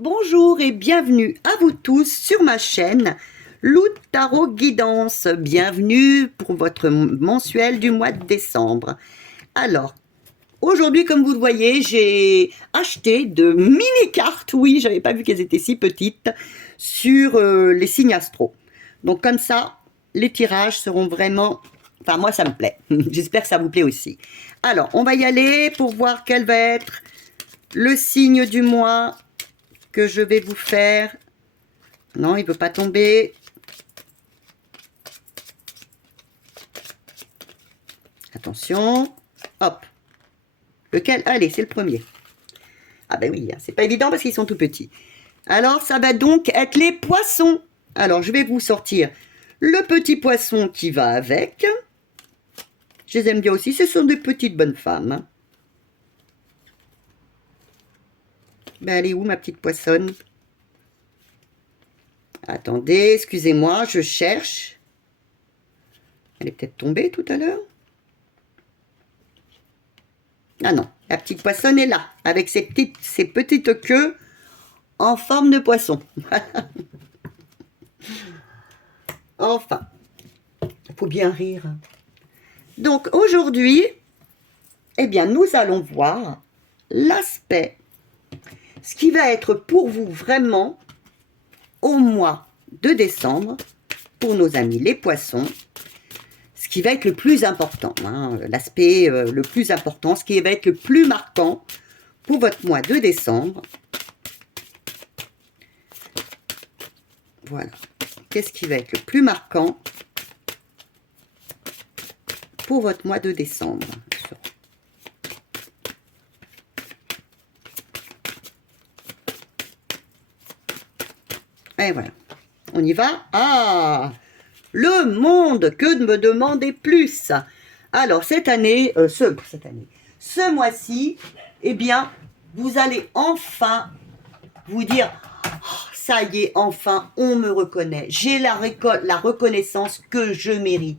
Bonjour et bienvenue à vous tous sur ma chaîne Lou Tarot Guidance. Bienvenue pour votre mensuel du mois de décembre. Alors, aujourd'hui, comme vous le voyez, j'ai acheté de mini-cartes, oui, j'avais pas vu qu'elles étaient si petites, sur les signes astro. Donc comme ça, les tirages seront vraiment... Enfin, moi, ça me plaît. J'espère que ça vous plaît aussi. Alors, on va y aller pour voir quel va être le signe du mois que je vais vous faire. Non, il ne veut pas tomber. Attention. Hop. Lequel? Allez, c'est le premier. Ah ben oui, c'est pas évident parce qu'ils sont tout petits. Alors, ça va donc être les poissons. Alors, je vais vous sortir le petit poisson qui va avec. Je les aime bien aussi. Ce sont des petites bonnes femmes. Ben, elle est où, ma petite poissonne? Attendez, excusez-moi, je cherche. Elle est peut-être tombée tout à l'heure. Ah non, la petite poissonne est là, avec ses petites queues en forme de poisson. Enfin, il faut bien rire. Donc aujourd'hui, eh bien, nous allons voir l'aspect, ce qui va être pour vous vraiment au mois de décembre, pour nos amis les poissons, ce qui va être le plus important, hein, l'aspect le plus important, ce qui va être le plus marquant pour votre mois de décembre. Voilà. Qu'est-ce qui va être le plus marquant pour votre mois de décembre? Et voilà. On y va. Ah! Le monde, que de me demander plus. Alors, cette année, ce mois-ci, eh bien, vous allez enfin vous dire, oh, ça y est, enfin, on me reconnaît. J'ai la reconnaissance que je mérite.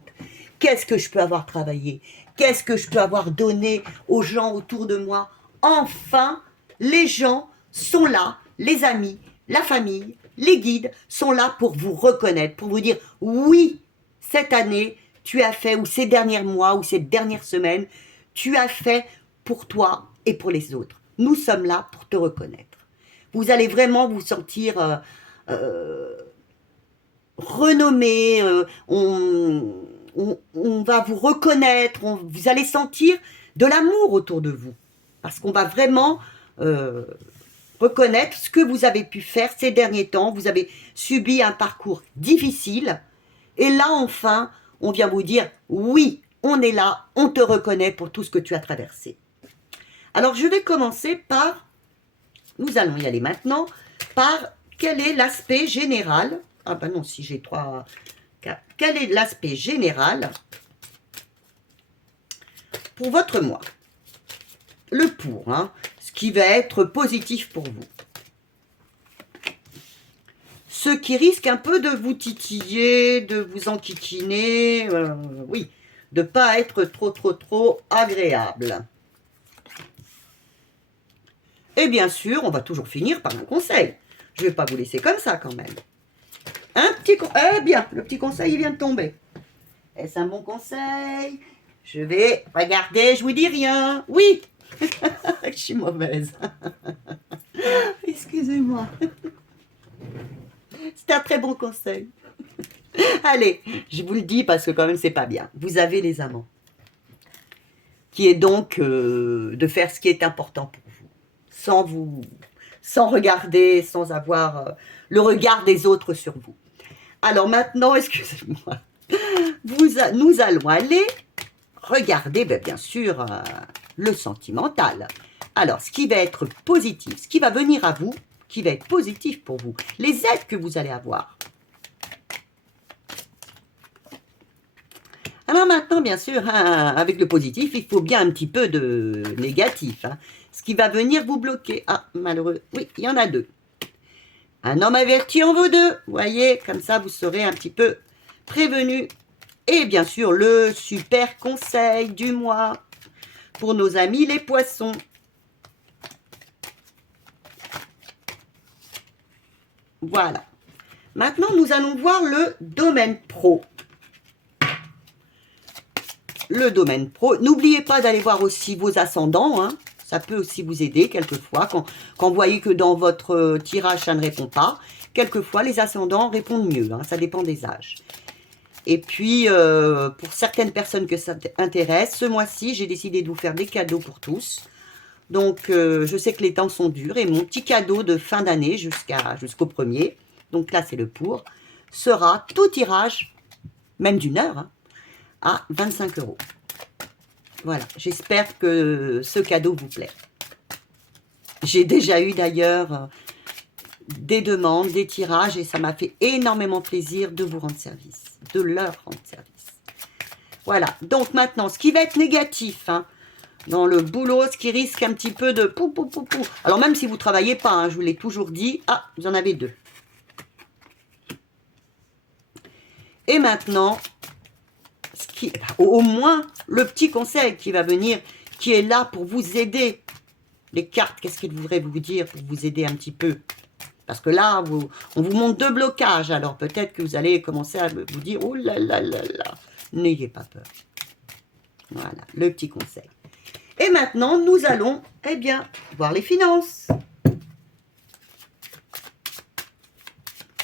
Qu'est-ce que je peux avoir travaillé? Qu'est-ce que je peux avoir donné aux gens autour de moi? Enfin, les gens sont là, les amis, la famille, les guides sont là pour vous reconnaître, pour vous dire oui, cette année, tu as fait, ou ces derniers mois, ou ces dernières semaines, tu as fait pour toi et pour les autres. Nous sommes là pour te reconnaître. Vous allez vraiment vous sentir renommé, on va vous reconnaître, vous allez sentir de l'amour autour de vous. Parce qu'on va vraiment reconnaître ce que vous avez pu faire ces derniers temps. Vous avez subi un parcours difficile. Et là, enfin, on vient vous dire, oui, on est là, on te reconnaît pour tout ce que tu as traversé. Alors, je vais commencer par, nous allons y aller maintenant, par quel est l'aspect général. Ah ben non, si j'ai 3, 4. Quel est l'aspect général pour votre mois? Le pour, hein, ce qui va être positif pour vous. Ce qui risque un peu de vous titiller, de vous enquiquiner, oui, de ne pas être trop agréable. Et bien sûr, on va toujours finir par un conseil. Je ne vais pas vous laisser comme ça quand même. Un petit conseil. Eh bien, le petit conseil, il vient de tomber. Est-ce un bon conseil? Je vais regarder, je vous dis rien. Oui. Je suis mauvaise. Excusez-moi. C'est un très bon conseil. Allez, je vous le dis parce que quand même, c'est pas bien. Vous avez les amants. Qui est donc de faire ce qui est important pour vous. Sans regarder, sans avoir le regard des autres sur vous. Alors maintenant, excusez-moi, nous allons aller regarder, bien sûr, le sentimental. Alors, ce qui va être positif, ce qui va venir à vous, qui va être positif pour vous, les aides que vous allez avoir. Alors maintenant, bien sûr, hein, avec le positif, il faut bien un petit peu de négatif. Hein, ce qui va venir vous bloquer. Ah, malheureux. Oui, il y en a 2. Un homme averti en vaut 2. Vous voyez, comme ça, vous serez un petit peu prévenu. Et bien sûr, le super conseil du mois pour nos amis les poissons. Voilà. Maintenant, nous allons voir le domaine pro. Le domaine pro. N'oubliez pas d'aller voir aussi vos ascendants. Hein. Ça peut aussi vous aider quelquefois. Quand vous voyez que dans votre tirage, ça ne répond pas. Quelquefois, les ascendants répondent mieux. Hein. Ça dépend des âges. Et puis, pour certaines personnes que ça intéresse, ce mois-ci, j'ai décidé de vous faire des cadeaux pour tous. Donc, je sais que les temps sont durs. Et mon petit cadeau de fin d'année jusqu'au 1er, donc là, c'est le pour, sera tout tirage, même d'une heure, hein, à 25 €. Voilà, j'espère que ce cadeau vous plaît. J'ai déjà eu d'ailleurs des demandes, des tirages, et ça m'a fait énormément plaisir de vous rendre service, de leur rendre service. Voilà, donc maintenant, ce qui va être négatif, hein, dans le boulot, ce qui risque un petit peu de pou. Alors même si vous ne travaillez pas, hein, je vous l'ai toujours dit, ah, vous en avez 2. Et maintenant, au moins, le petit conseil qui va venir, qui est là pour vous aider. Les cartes, qu'est-ce qu'elles voudraient vous dire pour vous aider un petit peu? Parce que là, on vous montre 2 blocages. Alors peut-être que vous allez commencer à vous dire, oh là là là là, n'ayez pas peur. Voilà, le petit conseil. Et maintenant, nous allons, eh bien, voir les finances.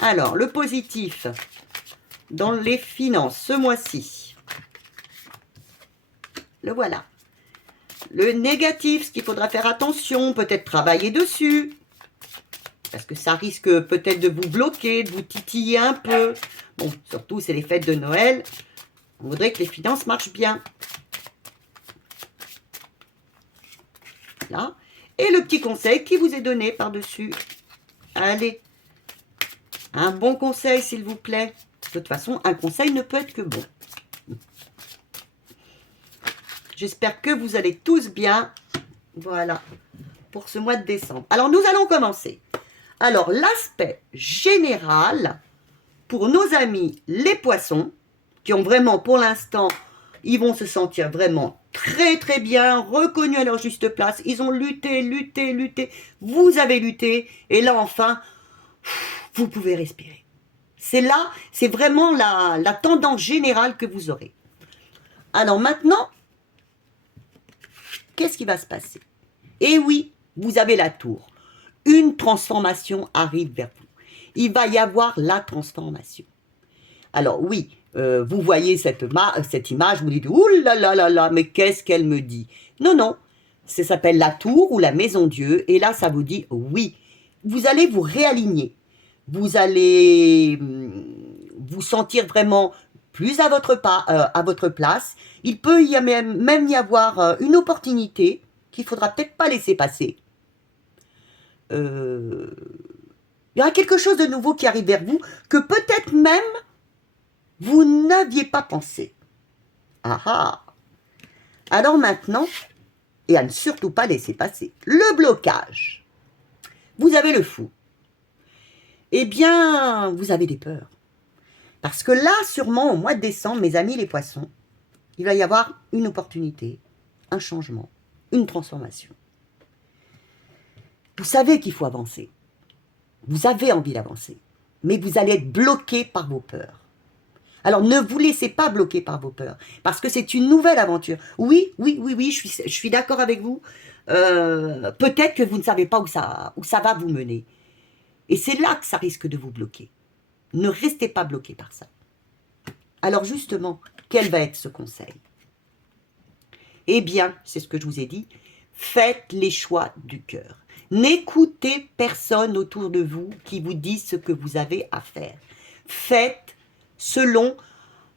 Alors, le positif dans les finances ce mois-ci. Le voilà. Le négatif, ce qu'il faudra faire attention, peut-être travailler dessus. Parce que ça risque peut-être de vous bloquer, de vous titiller un peu. Bon, surtout, c'est les fêtes de Noël. On voudrait que les finances marchent bien. Là. Et le petit conseil qui vous est donné par-dessus. Allez. Un bon conseil, s'il vous plaît. De toute façon, un conseil ne peut être que bon. J'espère que vous allez tous bien. Voilà. Pour ce mois de décembre. Alors, nous allons commencer. Alors, l'aspect général pour nos amis les poissons, qui ont vraiment, pour l'instant, ils vont se sentir vraiment très très bien, reconnus à leur juste place. Ils ont lutté, lutté, lutté. Vous avez lutté. Et là, enfin, vous pouvez respirer. C'est là, c'est vraiment la tendance générale que vous aurez. Alors maintenant, qu'est-ce qui va se passer? Eh oui, vous avez la tour. Une transformation arrive vers vous. Il va y avoir la transformation. Alors oui, vous voyez cette image, vous dites « Ouh là là là là, mais qu'est-ce qu'elle me dit ?» Non, non, ça s'appelle la tour ou la maison Dieu. Et là, ça vous dit « Oui, vous allez vous réaligner. Vous allez vous sentir vraiment plus à votre place. Il peut même y avoir une opportunité qu'il ne faudra peut-être pas laisser passer. Il y aura quelque chose de nouveau qui arrive vers vous que peut-être même vous n'aviez pas pensé. Ah ah. Alors maintenant, et à ne surtout pas laisser passer, le blocage. Vous avez le fou. Eh bien, vous avez des peurs. Parce que là, sûrement, au mois de décembre, mes amis les poissons, il va y avoir une opportunité, un changement, une transformation. Vous savez qu'il faut avancer. Vous avez envie d'avancer. Mais vous allez être bloqué par vos peurs. Alors, ne vous laissez pas bloquer par vos peurs. Parce que c'est une nouvelle aventure. Oui, je suis d'accord avec vous. Peut-être que vous ne savez pas où ça va vous mener. Et c'est là que ça risque de vous bloquer. Ne restez pas bloqué par ça. Alors justement, quel va être ce conseil? Eh bien, c'est ce que je vous ai dit, faites les choix du cœur. N'écoutez personne autour de vous qui vous dit ce que vous avez à faire. Faites selon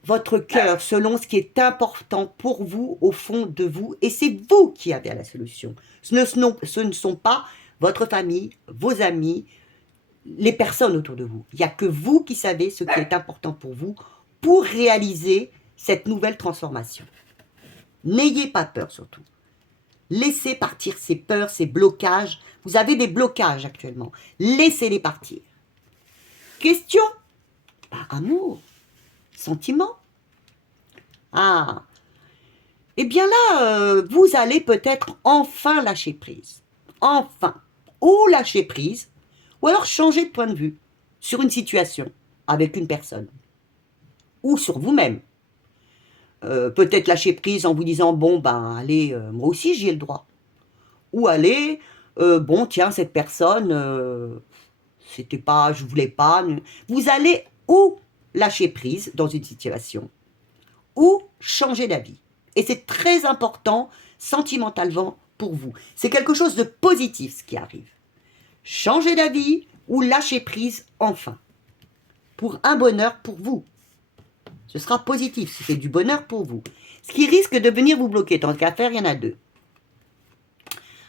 votre cœur, selon ce qui est important pour vous, au fond de vous, et c'est vous qui avez la solution. Ce ne sont pas votre famille, vos amis, les personnes autour de vous. Il n'y a que vous qui savez ce qui est important pour vous pour réaliser cette nouvelle transformation. N'ayez pas peur surtout. Laissez partir ces peurs, ces blocages. Vous avez des blocages actuellement. Laissez-les partir. Question? Amour, sentiment. Ah, eh bien là, vous allez peut-être enfin lâcher prise. Enfin. Ou lâcher prise, ou alors changer de point de vue. sur une situation avec une personne ou sur vous-même. Peut-être lâcher prise en vous disant, bon, ben, allez, moi aussi j'y ai le droit. Ou allez, bon, tiens, cette personne, c'était pas, je voulais pas. Vous allez ou lâcher prise dans une situation, ou changer d'avis. Et c'est très important sentimentalement pour vous. C'est quelque chose de positif ce qui arrive. Changer d'avis ou lâcher prise enfin. Pour un bonheur pour vous. Ce sera positif, c'est du bonheur pour vous. Ce qui risque de venir vous bloquer, tant qu'à faire, il y en a deux.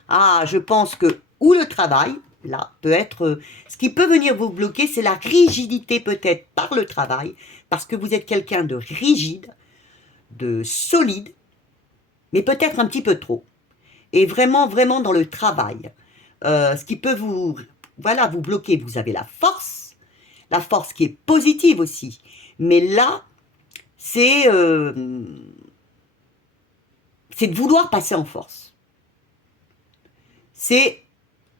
Ah, je pense que, ou le travail, là, peut être, ce qui peut venir vous bloquer, c'est la rigidité peut-être par le travail, parce que vous êtes quelqu'un de rigide, de solide, mais peut-être un petit peu trop. Et vraiment, vraiment dans le travail. Ce qui peut vous, voilà, vous bloquer. Vous avez la force qui est positive aussi. Mais là, c'est de vouloir passer en force. C'est,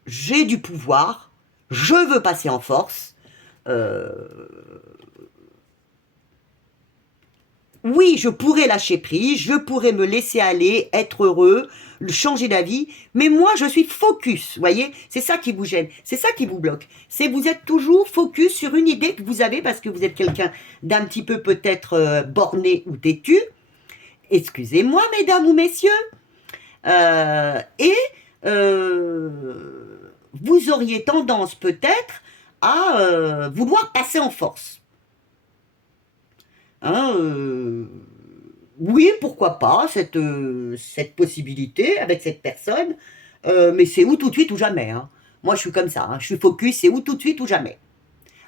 j'ai du pouvoir, je veux passer en force. Oui, je pourrais lâcher prise, je pourrais me laisser aller, être heureux, changer d'avis, mais moi, je suis focus, vous voyez. C'est ça qui vous gêne, c'est ça qui vous bloque. C'est vous êtes toujours focus sur une idée que vous avez parce que vous êtes quelqu'un d'un petit peu peut-être borné ou têtu. Excusez-moi, mesdames ou messieurs. Vous auriez tendance peut-être à vouloir passer en force. Hein, oui, pourquoi pas, cette possibilité avec cette personne, mais c'est ou tout de suite ou jamais. Hein. Moi, je suis comme ça, hein, je suis focus, c'est ou tout de suite ou jamais.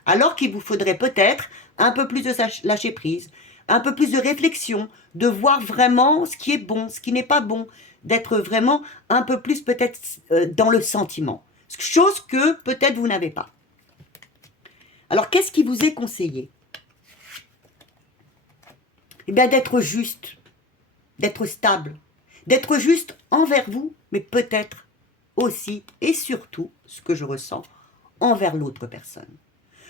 Alors qu'il vous faudrait peut-être un peu plus de lâcher prise, un peu plus de réflexion, de voir vraiment ce qui est bon, ce qui n'est pas bon, d'être vraiment un peu plus peut-être dans le sentiment. Chose que peut-être vous n'avez pas. Alors, qu'est-ce qui vous est conseillé ? Eh bien, d'être juste, d'être stable, d'être juste envers vous, mais peut-être aussi et surtout, ce que je ressens, envers l'autre personne.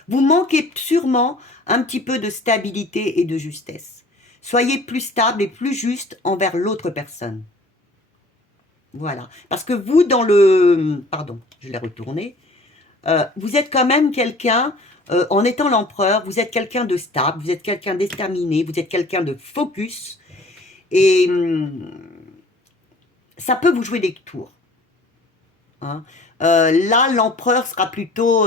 Vous manquez sûrement un petit peu de stabilité et de justesse. Soyez plus stable et plus juste envers l'autre personne. Voilà. Parce que vous, dans le... Pardon, je l'ai retourné. Vous êtes quand même quelqu'un, en étant l'empereur, vous êtes quelqu'un de stable, vous êtes quelqu'un de déterminé, vous êtes quelqu'un de focus. Et ça peut vous jouer des tours. Hein. Là, l'empereur sera plutôt...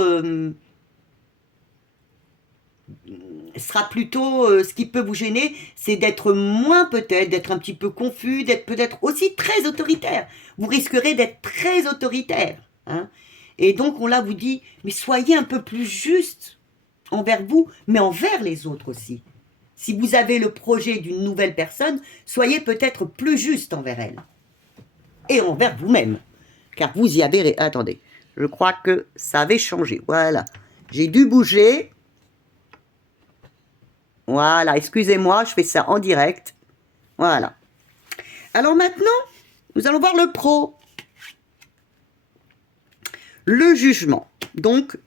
ce qui peut vous gêner, c'est d'être moins peut-être, d'être un petit peu confus, d'être peut-être aussi très autoritaire. Vous risquerez d'être très autoritaire. Hein. Et donc, on là vous dit, mais soyez un peu plus juste envers vous, mais envers les autres aussi. Si vous avez le projet d'une nouvelle personne, soyez peut-être plus juste envers elle. Et envers vous-même. Car vous y avez... Attendez, je crois que ça avait changé. Voilà. J'ai dû bouger. Voilà, excusez-moi, je fais ça en direct. Voilà. Alors maintenant, nous allons voir le pro. Le jugement. Donc,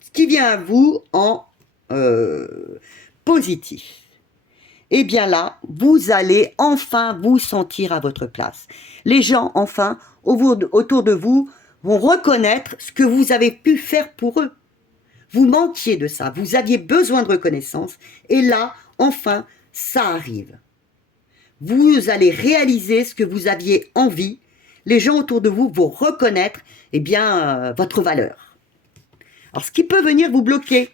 ce qui vient à vous en positif. Eh bien là, vous allez enfin vous sentir à votre place. Les gens, enfin, autour de vous, vont reconnaître ce que vous avez pu faire pour eux. Vous manquiez de ça, vous aviez besoin de reconnaissance, et là, enfin, ça arrive. Vous allez réaliser ce que vous aviez envie, les gens autour de vous vont reconnaître, eh bien, votre valeur. Alors, ce qui peut venir vous bloquer.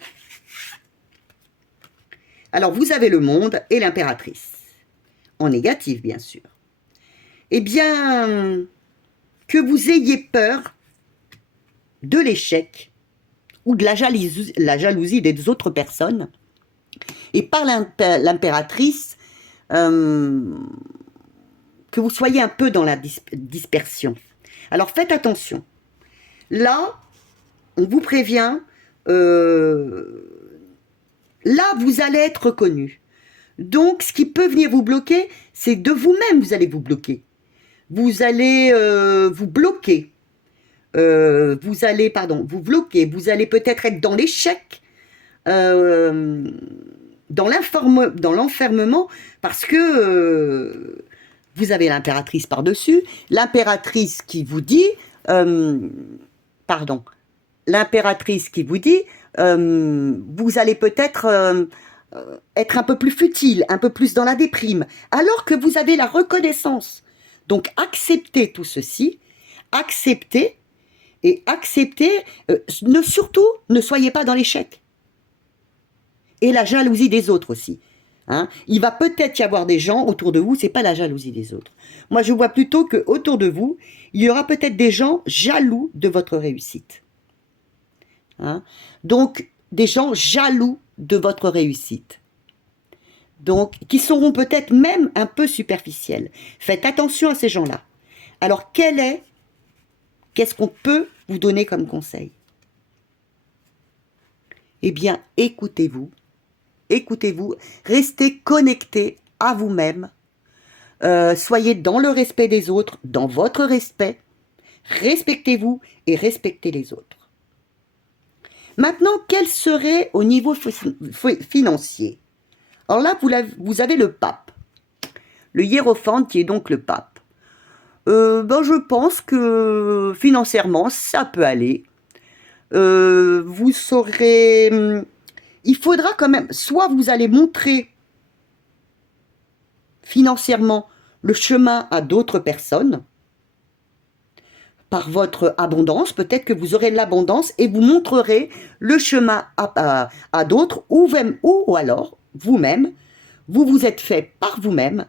Alors, vous avez le monde et l'impératrice, en négatif, bien sûr. Eh bien, que vous ayez peur de l'échec, ou de la jalousie des autres personnes, et par l'impératrice, que vous soyez un peu dans la dispersion. Alors faites attention. Là, on vous prévient, là, vous allez être reconnu. Donc, ce qui peut venir vous bloquer, c'est de vous-même, vous allez vous bloquer. Vous allez vous bloquer. Vous allez, vous bloquer, vous allez peut-être être dans l'échec, euh, dans l'enfermement parce que vous avez l'impératrice par-dessus, l'impératrice qui vous dit, euh, pardon, l'impératrice qui vous dit, vous allez peut-être être un peu plus futile, un peu plus dans la déprime, alors que vous avez la reconnaissance. Donc acceptez tout ceci, acceptez, et acceptez, surtout ne soyez pas dans l'échec. Et la jalousie des autres aussi. Hein. Il va peut-être y avoir des gens autour de vous, c'est pas la jalousie des autres. Moi, je vois plutôt que autour de vous, il y aura peut-être des gens jaloux de votre réussite. Hein. Donc, des gens jaloux de votre réussite. Donc, qui seront peut-être même un peu superficiels. Faites attention à ces gens-là. Alors, qu'est-ce qu'on peut vous donner comme conseil? Eh bien, écoutez-vous, restez connectés à vous-même, soyez dans le respect des autres, dans votre respect, respectez-vous et respectez les autres. Maintenant, quel serait au niveau financier? Alors là, vous avez le pape, le hiérophante qui est donc le pape. Je pense que financièrement, ça peut aller. Vous saurez... il faudra quand même, soit vous allez montrer financièrement le chemin à d'autres personnes, par votre abondance, peut-être que vous aurez l'abondance et vous montrerez le chemin à d'autres, ou alors vous-même, vous vous êtes fait par vous-même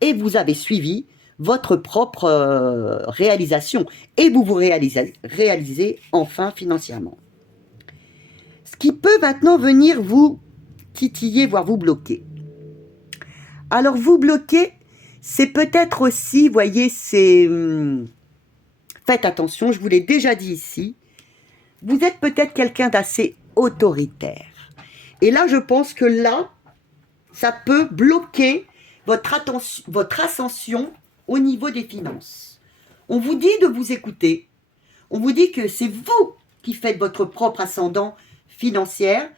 et vous avez suivi votre propre réalisation et vous réalisez enfin financièrement. Ce qui peut maintenant venir vous titiller, voire vous bloquer. Alors vous bloquer, c'est peut-être aussi, voyez, c'est... faites attention, je vous l'ai déjà dit ici, vous êtes peut-être quelqu'un d'assez autoritaire. Et là, je pense que là, ça peut bloquer votre ascension au niveau des finances. On vous dit de vous écouter. On vous dit que c'est vous qui faites votre propre ascendant financière,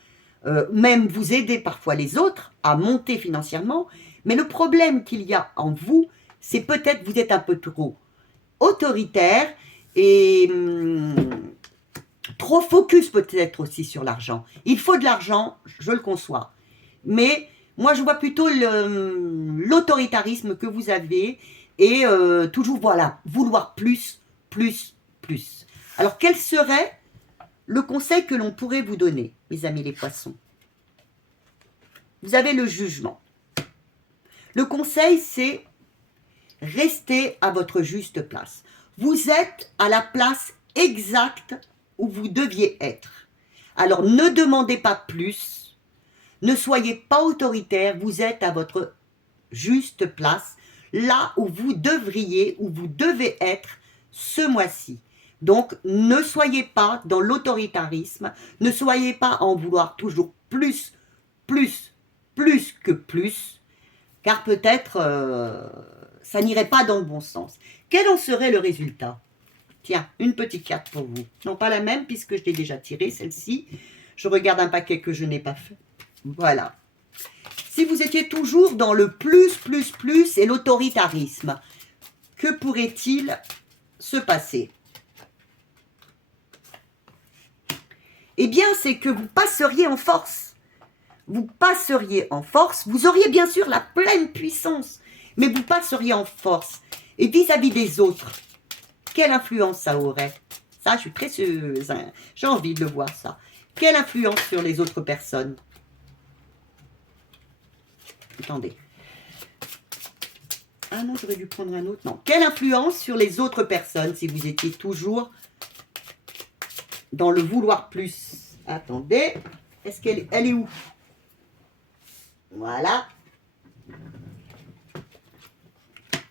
même vous aidez parfois les autres à monter financièrement. Mais le problème qu'il y a en vous, c'est peut-être vous êtes un peu trop autoritaire et trop focus peut-être aussi sur l'argent. Il faut de l'argent, je le conçois. Mais moi, je vois plutôt l'autoritarisme que vous avez et toujours, voilà, vouloir plus, plus, plus. Alors, quel serait le conseil que l'on pourrait vous donner, mes amis les poissons? Vous avez le jugement. Le conseil, c'est rester à votre juste place. Vous êtes à la place exacte où vous deviez être. Alors ne demandez pas plus, ne soyez pas autoritaire, vous êtes à votre juste place, là où vous devriez, où vous devez être ce mois-ci. Donc ne soyez pas dans l'autoritarisme, ne soyez pas en vouloir toujours plus, plus, plus que plus, car peut-être ça n'irait pas dans le bon sens. Quel en serait le résultat? Tiens, une petite carte pour vous. Non, pas la même, puisque je l'ai déjà tirée, celle-ci. Je regarde un paquet que je n'ai pas fait. Voilà. Si vous étiez toujours dans le plus, plus, plus et l'autoritarisme, que pourrait-il se passer? Eh bien, c'est que vous passeriez en force. Vous passeriez en force. Vous auriez bien sûr la pleine puissance, mais vous passeriez en force. Et vis-à-vis des autres, quelle influence ça aurait? Ça, je suis très sûre. J'ai envie de le voir, ça. Quelle influence sur les autres personnes? Attendez. Ah non, j'aurais dû prendre un autre. Non. Quelle influence sur les autres personnes si vous étiez toujours dans le vouloir plus? Attendez. Est-ce qu'elle est où? Voilà.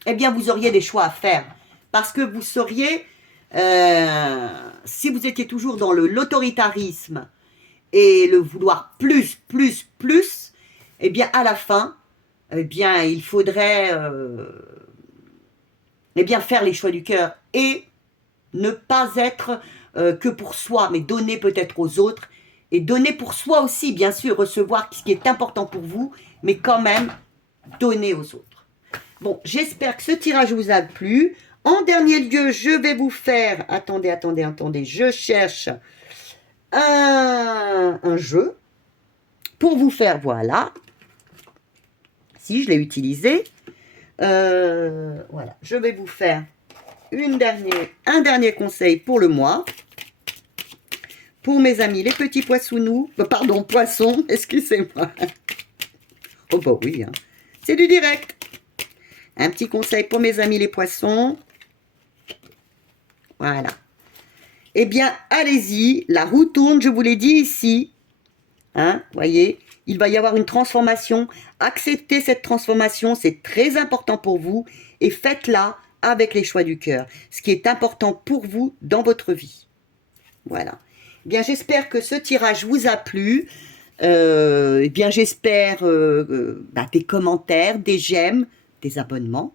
Eh bien, vous auriez des choix à faire. Parce que vous sauriez, si vous étiez toujours dans l'autoritarisme et le vouloir plus, plus, plus, eh bien, à la fin, eh bien, il faudrait eh bien, faire les choix du cœur et ne pas être que pour soi, mais donner peut-être aux autres Et donner pour soi aussi, bien sûr, recevoir ce qui est important pour vous, mais quand même, donner aux autres. Bon, j'espère que ce tirage vous a plu. En dernier lieu, je vais vous faire... Attendez, je cherche un jeu pour vous faire, voilà. Si, je l'ai utilisé. Voilà, je vais vous faire un dernier conseil pour le mois. Pour mes amis, les petits poissonous, pardon, poissons, excusez-moi. Oh bah oui, hein. C'est du direct. Un petit conseil pour mes amis les poissons. Voilà. Eh bien, allez-y, la roue tourne, je vous l'ai dit ici. Hein, voyez, il va y avoir une transformation. Acceptez cette transformation, c'est très important pour vous. Et faites-la avec les choix du cœur. Ce qui est important pour vous dans votre vie. Voilà. Eh bien, j'espère que ce tirage vous a plu. Eh bien, j'espère des commentaires, des j'aime, des abonnements,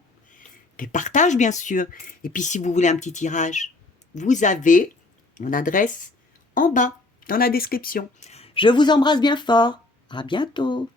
des partages, bien sûr. Et puis, si vous voulez un petit tirage, vous avez mon adresse en bas, dans la description. Je vous embrasse bien fort. À bientôt.